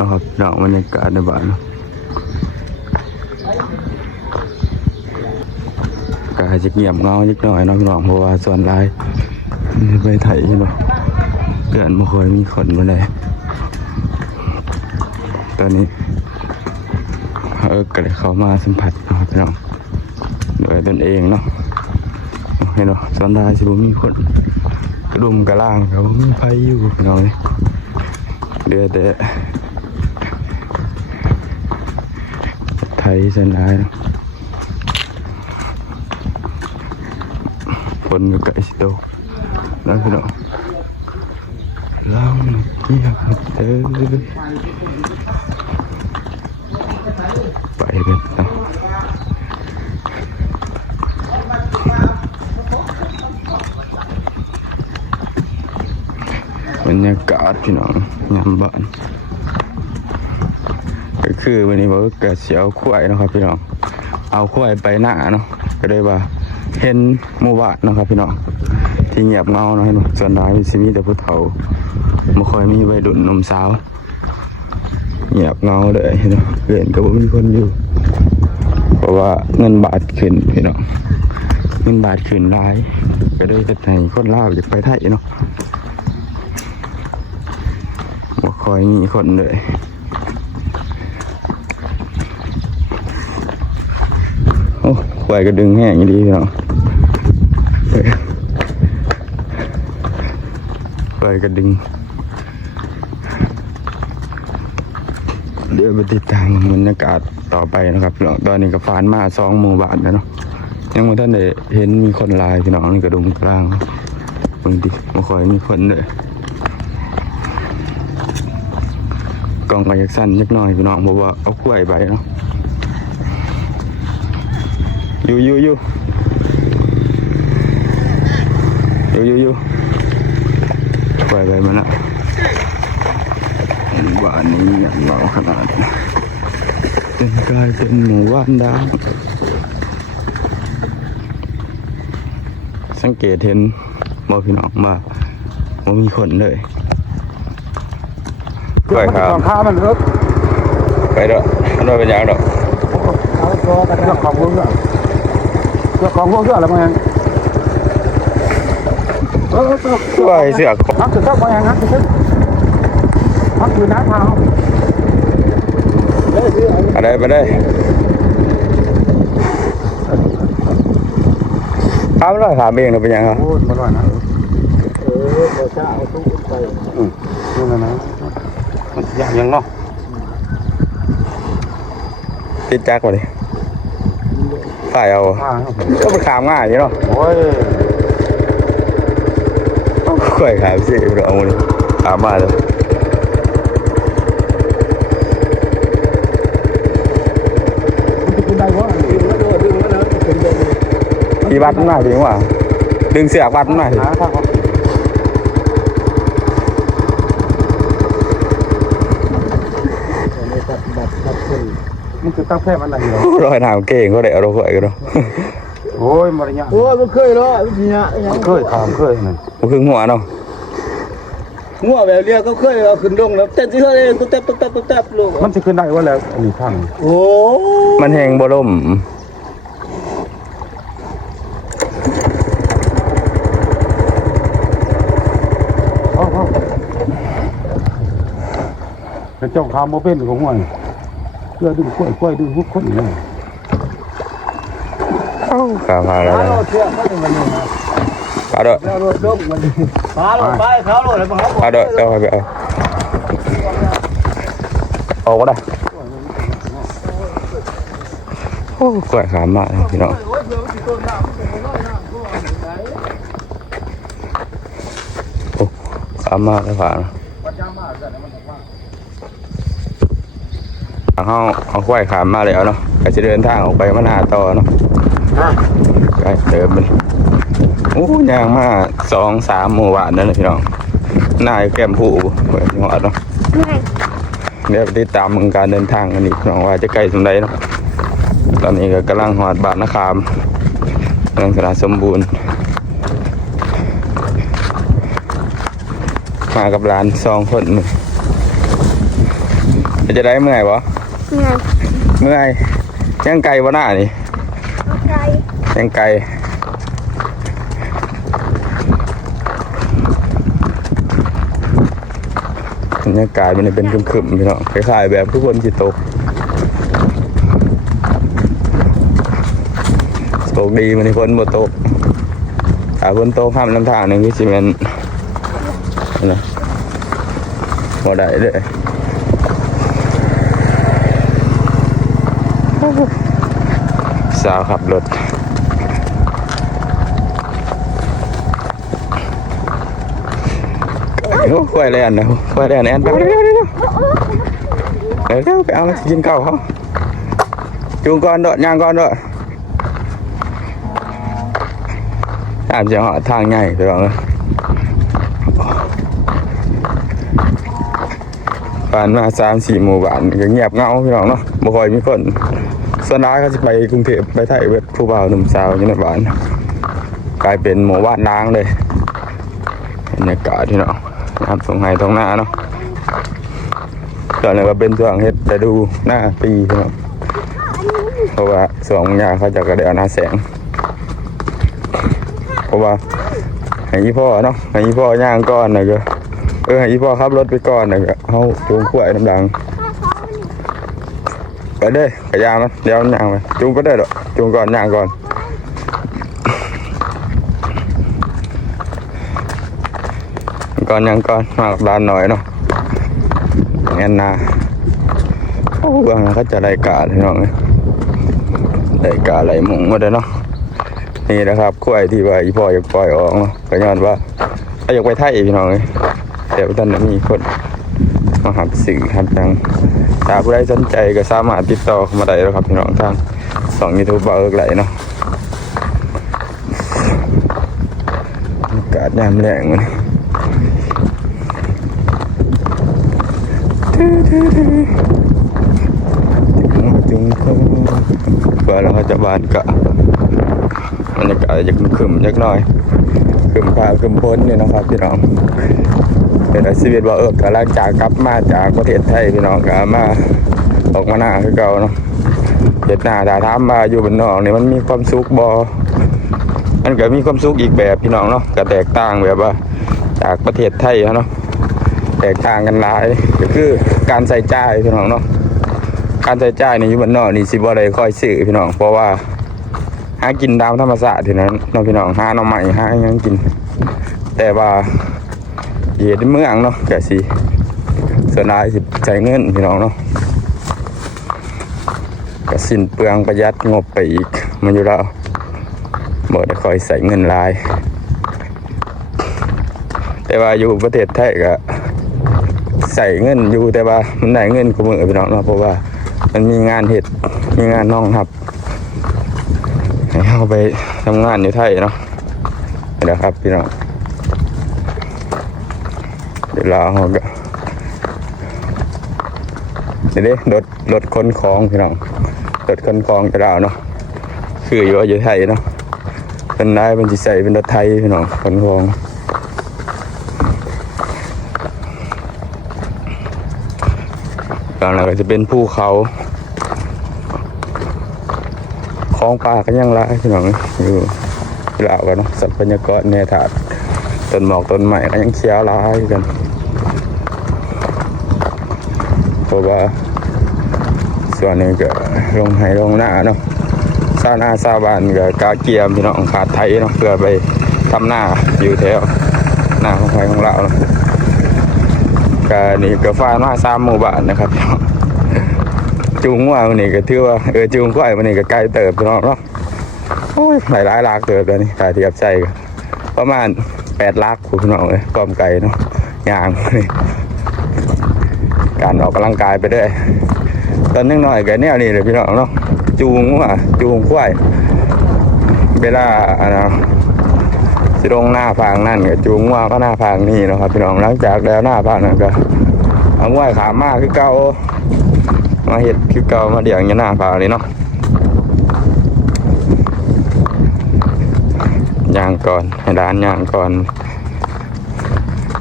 นะครับดอกบรรยากาศในบ้านนะกาจจะเงียบเงานิดหน่อยน้องๆเพราะว่าส่วนหลายไปไถเนาะเกินมาคอยมีคนมาเลยตอนนี้เออก็เลยเข้ามาสัมผัสเนาะพี่น้องโดยตนเองเนาะให้เนาะส่วนหลายสิบมีคนกระดุมกระล่างเขามีไฟอยู่พี่น้องเลยเดือดแต่ ไทยส่วนหลายเนาะฝนก็ใกล้สิตกแก็คือวันนี้บอกเกิดเสียวควายนะครับพี่น้อง เอาควายไปหน้าเนาะก็ได้ว่าเห็นหมู่บ้านนะครับพี่น้องที่เงียบเงาเนาะเนาะส่วนร้ายมีสิมีแต่ผู้เฒ่าไม่ค่อยมีวัยรุ่นหนุ่มสาวเงียบเงาเลยเนาะเห็นก็บ่มีคนอยู่ เพราะว่าเงินบาทขึ้นพี่น้องเงินบาทขึ้นหลายก็เลยจะให้คนลาวอยากไปไทยเนาะบ่คอยมีคนเลยโอ้ ควายก็ดึงแห้งอยู่ดีพี่น้องควายก็ดึง เดี๋ยวไปติดตามบรรยากาศต่อไปนะครับพี่น้องตอนนี้ก็ฟานมาสองหมู่บ้านแล้วเนาะยังไม่ท่านได้เห็นมีคนลายพี่น้องนี่กระดุมกลางบางทีบ่คอยมีคนเลยกล่องก็ยากสั้นนิดหน่อยพี่น้องเพราะว่าเอากล้วยไปเนาะ อยู่อยู่อยู่อยู่อยู่อยู่กล้วยไปมันละบ้านนี้เนี่ยเราขนาดนี้เป็นกลายเป็นหมู่บ้านดางสังเกตเห็นบ่พี่น้องว่าบ่มีคนเลยกล้วยครับข้ามันรถไปเด้อมันว่าเป็นหยังดอกเอาตัวกันเรื่องของพวกเรื่อง เรื่องของพวกเรื่องอะไรมาอย่างเออเออเออช่วยเสือกฮักจะเข้ามาอย่างฮักจะเข้าฮักคือน้ำเท้าเฮ้ยพี่เอาอะไรไปได้ข้ามร้อยขามเองเราเป็นหยังครับโอ้ยมาหน่อยนะเออเดี๋ยวจะเอาตู้ไปอืมนี่นะนะมันอย่างยังเนาะติดจักรมาดิ ฝ่ายเอาข้างครับผมก็ไปขามง่ายอยู่เนาะโอ้ยค่อยขามสิเราเอาเลยขามมาเลยมันจะเป็นได้วะดึงมันดึงมันนะเป็นเดือนเลยที่วัดมันมาจริงว่ะดึงเสือกวัดมันมาสิหาทางเขามัน คือตั้งแค่มันอะไรเหรอรอยหนามเก่งเขาได้เอาเราค่อยกันเนาะโอ้ยมารยาทโอ้ยมันเคยเนาะมันเนี่ยยังเคยถามเคยนั่นบ่ครึ่งหัวเนาะงัวแบบเรียกก็เคยเอาขึ้นลงแล้วเต้นที่เขาเองตุ๊บแต๊บตุ๊บแต๊บตุ๊บแต๊บลูกมันจะขึ้นได้ว่าแล้วอันนี้ทางโอ้ มันแหงบ่ล่มเอาเอาเป็นเจ้าคามโมเป็นของห่ว ยเพื่อดึงกล้วยกล้วยดึงทุกคนนี่ขามมาแล้วขานะโลดเชื่อเขาเลยมันนี่นะเอาเด้อขาโลดดงมันนี่ขาโลดไปขาโลดแล้วมันเขาเอาเด้อเอาไปเอาออกมาได้โอ้กล้วยขามมาแล้วพี่น้องโอ้ยเผื่อมันสิโดนน้ำมันสิโดนน้ำน้ำก็ว่าอย่างไรขามมาแล้วผ่านปัญญามากแต่มันว่า เอาเอาควายขามมาแล้วเนาะก็จะเดินทางออกไปมันาต่อเนาะไปเดินมันโอ้ยางมาสองสามหมู่บ้านนั่นเลยพี่น้องนายแก้มผู้ไปจังหวัดเนาะเดี๋ยวไปติดตามมึงการเดินทางกันอีกน้องว่าจะไกลสมใดเนาะตอนนี้ก็กำลังหอดบาทนาคามกำลังสระสมบูรณ์มากับหลานสองคนจะได้เมื่อยบ่ เงินเมื่อยยังไกลบ่หน้านี่เอาไกลยังไกลบรรยากาศมันเป็นครึมๆพี่น้องคล้ายๆแบบทุกคนสิตกตกดีมันนี่ฝนบ่ตกถ้าฝนตกห้ามน้ำทางหนึงคือสิแม่นนะบ่ได้เด้อ สาวขับรถโอ้ควายแลนนะควายแลนแอนไปเร็วเร็วเร็วเร็วไปเอามากินข้าวเขาจูงก่อนเด้อย่างก่อนเด้อตามจะหาทางใหญ่ไปลองเลยผ่านมาสามสี่หมู่บ้านก็เงียบเงาพี่น้องเนาะบ่ค่อยมีคน ส่วนร้ายเขาจะไปกรุงเทพไปไทยเวทผู้บ่าวหนุ่มสาวยู่ในบ้านกลายเป็นหมู่บ้านล้างเลยบรรยากาศพี่น้องน้ำสงไห้ตรงหน้าเนาะตอนนี้ก็เป็นช่วงเฮ็ดแต่ดูหน้าปีเนาะเพราะว่าสองยาเขาจะกระเดียวหน้าแสง เพราะว่าให้ยี่พ่อเนาะให้ยี่พ่อย่างก่อนนะก็เออให้ยี่พ่อขับรถไปก่อนนะก็เขาจูงขวายน้ำดัง ไปเด้กระยามันเดี๋ยวมันย่างไปจูงก็ได้หรอกจูงก่อนย่างก่อนก่อนยังก่อนมากับดานหน่อยเนาะแอนนาโอ้บื้องหลังเขาจะได้กาพี่น้องเลยได้กาไหลหมุงมาเลยเนาะนี่นะครับกล้วยที่ว่าอีพ่ออยากปล่อยออกเนาะก็ย้อนว่าเขาอยากไปไทยพี่น้องเลยแต่ว่าตอนนั้นมีคนมาหับสื่อหับจัง ถ้าผู้ใดสนใจก็สามารถติดต่อเข้ามาได้แล้วครับพี่น้องทางสองยูทูบเบอร์ไหลเนาะอากาศยามแรงมันจุงเขาเพื่อเราจะบานกะบรรยากาศจะขึ้นๆยักหน่อยขึ้นฟ้าขึ้นพ้นเนี่ยนะครับพี่น้อง เป็นอาชีพว่าเออกำลังจากกลับมาจากประเทศไทยพี่น้องกลับมาออกมาหน้าคือเก่าเนาะเห็ดหน้าตาถามมาอยู่บนนอกนี่มันมีความสุขบอมันก็มีความสุขอีกแบบพี่น้องเนาะก็แตกต่างแบบว่า จากประเทศไทยเนาะแตกต่างกันหลายก็คือการใส่จ่ายพี่น้องเนาะการใส่จ่ายในอยุบันนอกนี่สิบ่ได้ค่อยซื้อพี่น้องเพราะว่าหากินตามธรรมชาติที่นั้นเนาะพี่น้องหาหน่อไม้หายังกิน แต่ว่า เหตุในเมืองเนาะแกสิสนายสิใช้เงินพี่น้องเนาะก็สิ้นเปลืองประหยัดงบไปอีก มันอยู่แล้วบ่ได้คอยใส่เงินลาย แต่ว่าอยู่ประเทศไทยก็ใส่เงินอยู่แต่ว่ามันได้เงินกูมือพี่น้องเนาะเพราะว่ามันมีงานเห็ดมีงานน้องครับให้เราไปทำงานอยู่ไทยเนาะนะครับพี่น้อง เดี๋ยวเราเราก็เดี๋ยวนี้รถรถคนของพี่น้องรถคนของจะเราเนาะคืออยู่ว่าอยู่ไทยเนาะเป็นได้เป็นจิใส่เป็นรถไทยพี่น้องคนของตอนนั้นก็จะเป็นภูเขาคลองป่าก็ยังร้ายพี่น้องอยู่ลาวกันเนาะสัพพยากรเนี่ยถาดต้นหมอกต้นใหม่ก็ยังเขียวร้ายกัน เพราะว่าส่วนหนึงก็ลงไห้ลงหน้าเนาะชาวนาชาวบ้านก็กาเกียมพี่น้องขาดไทยเนาะเพื่อไปทำหน้าอยู่แถวหน้าของไทยของเราเนาะก็นี่ก็ฟานมาสามหมู่บ้านนะครับจูงว่าวันนี้ก็ถือว่าเออจูงก้อยวันนี้ก็ไกลเติบพี่น้องเนาะโอ้ยหลายหลายลากเติบแล้วนี่ถ้าเทียบใจก็ประมาณแปดลักคุณพี่น้องเลยความไกลเนาะยางนี่ การออกกำลังกายไปเรื่อยตอนนึงหน่อยแก็แนวนี้เลยพี่น้องเนาะจูงว่าจูงควายเวลาอ่าสิลงหน้าพางนั่นก็จูงว่าก็หน้าพางนี่นะครับพี่น้องหลังจากแล้วหน้าพางนั่นก็เอาง่วยขามากคือเก่ามาเห็ดคือเก่ามาเดี่ยงอยางหน้าพางเลยเนาะย่างก่อนให้ร้านย่างก่อน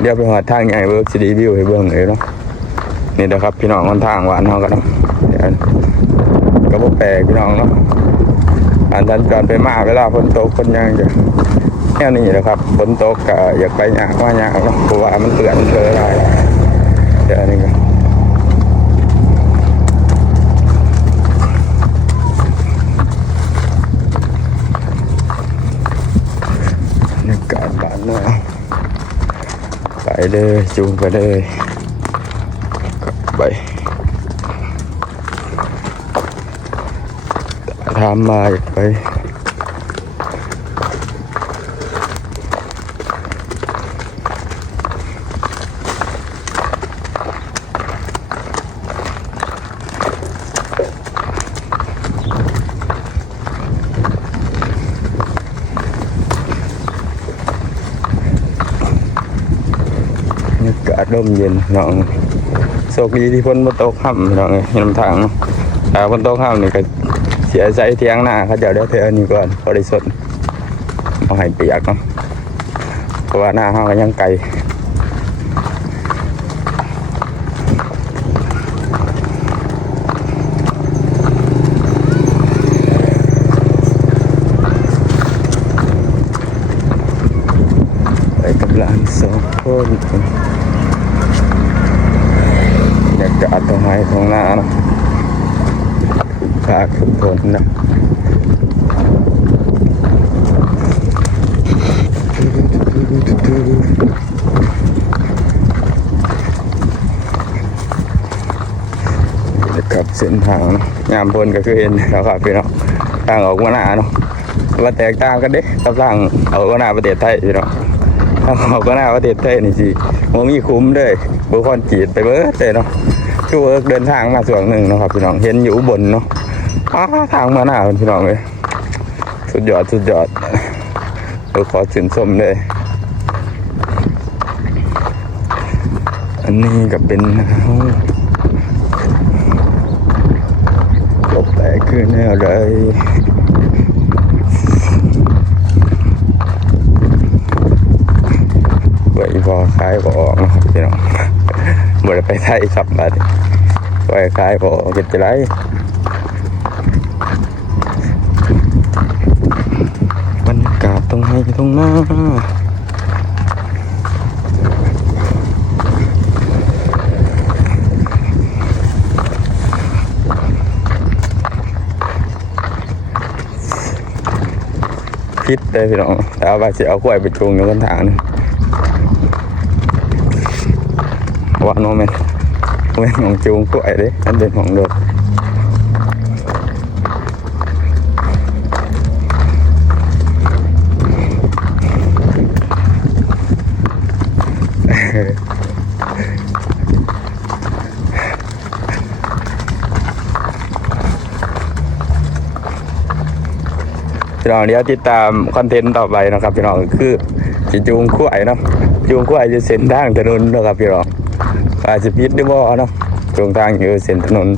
เดี๋ยวไปหอดทางใหญ่เบิร์กซีดีวิวให้เบิ่งเลยเนาะ นี่เด้อครับพี่น้องคนทางหวานเฮากันนะเดี๋ยวก็บ่แปลกพี่น้องเนาะอันทันจรไปมาเวลาฝนตกฝนยังจะแค่นี้แหละครับฝนตกก็อยากไปยากว่ายากเนาะเพราะว่ามันเปื้อนเทอะหลยเดี๋ยวนี้ก็กาศบ้านเนาะไปเลยจูงไปเลย กลับไปถามม โชคดีที่พ้นบนโต๊ะข้ามเอ้ยเห็นำทางเนาบนโต๊ะข้ามนี่ก็เสียใจเทียงหน้าเขาเดี๋ยวเดี๋ยวเธออนี่ก่อนบริสุทธิ์เอาให้เปียกเนาะเพราะว่าหน้าห้องก็ยังไกลไปกับหลานสองคนบรรยากาศตรงไหนตรงหน้าเนาะพา ขึ้นทนนะกับเส้นทางเนาะยามพลก็คือเห็นแล้วครับพี่น้องทางออกมาหน้าเนาะว่าแตกต่างกันเด้กับทางออกมาหน้าประเทศไทยพี่น้องทางออกมาหน้าประเทศไทยนี่สิมันมีคุ้มด้วยบุคคลจีดไปเบิดเลยเนาะคือเวิร์กเดินทางมาส่วนหนึ่งนะครับพี่น้องเห็นอยู่บนเนาะ ทางมาหน้าพี่น้องเลยสุดยอดสุดยอดเออขอชื่นชมเลย อันนี้ก็เป็นเอาตกแต่คือแนวใดไว้พอขายพอออกนะครับพี่น้องบ่ได้ไปไทยครับบัดนี้ไว้ายพอกเก็บจะไรรยากาศ ตรงไหนตรงหน้าพิษเลยพี่น้องแต่เอาไปสิเอากล้วยไปจูงอยู่บนทางนี่ว่าโนแมนโมแมนของจูงกล้วยเด้อันเป็นของเด็ พี่น้องเดี๋ยวติดตามคอนเทนต์ต่อไปนะครับพี่น้องคือจิจูงขั้วยเนะจูงขั้วยจะเส้นทางถนนนะครับพี่น้องอาจจะพิษด้วยบ่เนาะจูงทางอยู่เส้นถนน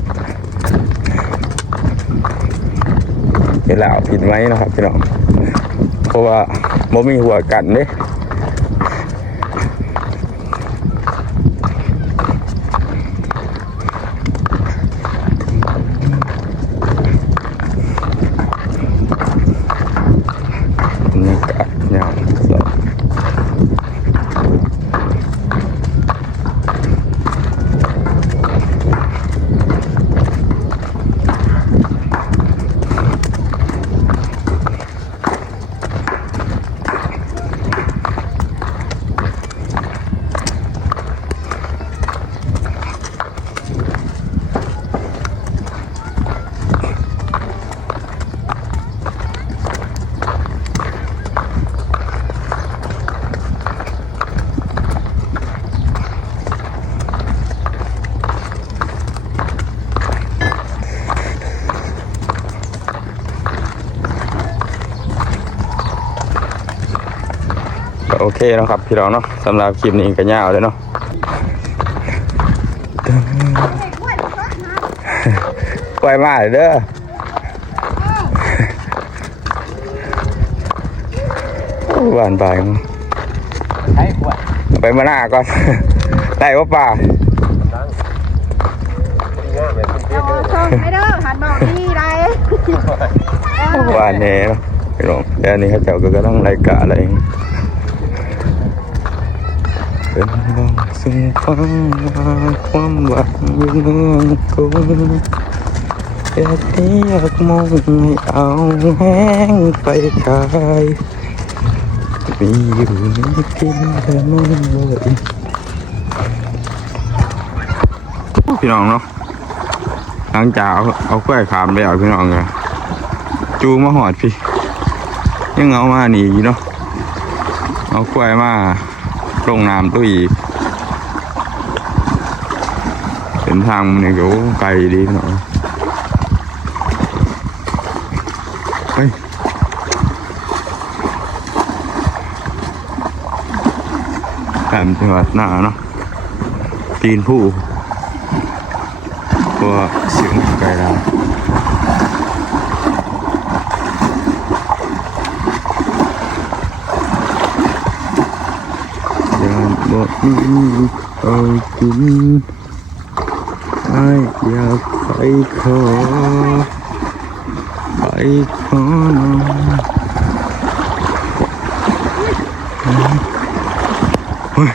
เวลาผิดไหมนะครับพี่น้องเพราะว่าบ่มีหัวกันเด้ โอเคเนาะครับพี่น้องเนาะสำหรับคลิปนี้ก็ยาวเลยเนาะปล่อยมาเด้อหวานไปมั้งใช้ขวดไปมาหน้าก่อน ได้ปะป่าชมไม่เด้อหันบอกนี่ไรหวานแหน่เนาะพี่น้องเดี๋ยวนี้เขาเจ้าก็กำลังไล่กะอะไร เป็นบ้องซึ่งความความหวังยู่เมืองกรุงอยากให้อยากมองให้เอาแห้งไปขายมีอยู่ไม่กินแต่ไม่เลยพี่น้องเนาะหลังจากเอาเอากล้วยขามไปเอาพี่น้องเลยจูมาหอดพี่ ยังเอามาหนีเนาะเอากล้วยมา ลงน้ำตู้อีกเป็นทางมันนี่ก็โอ้ไกลดีพี่น้องเฮ้ยแถมจังหวัดหน้าเนาะตีนผู้ตัวเสียงไกลแล้ว อยาก บอกมีเอากินไออยากไปขอ ไปขอน้องเฮ้ย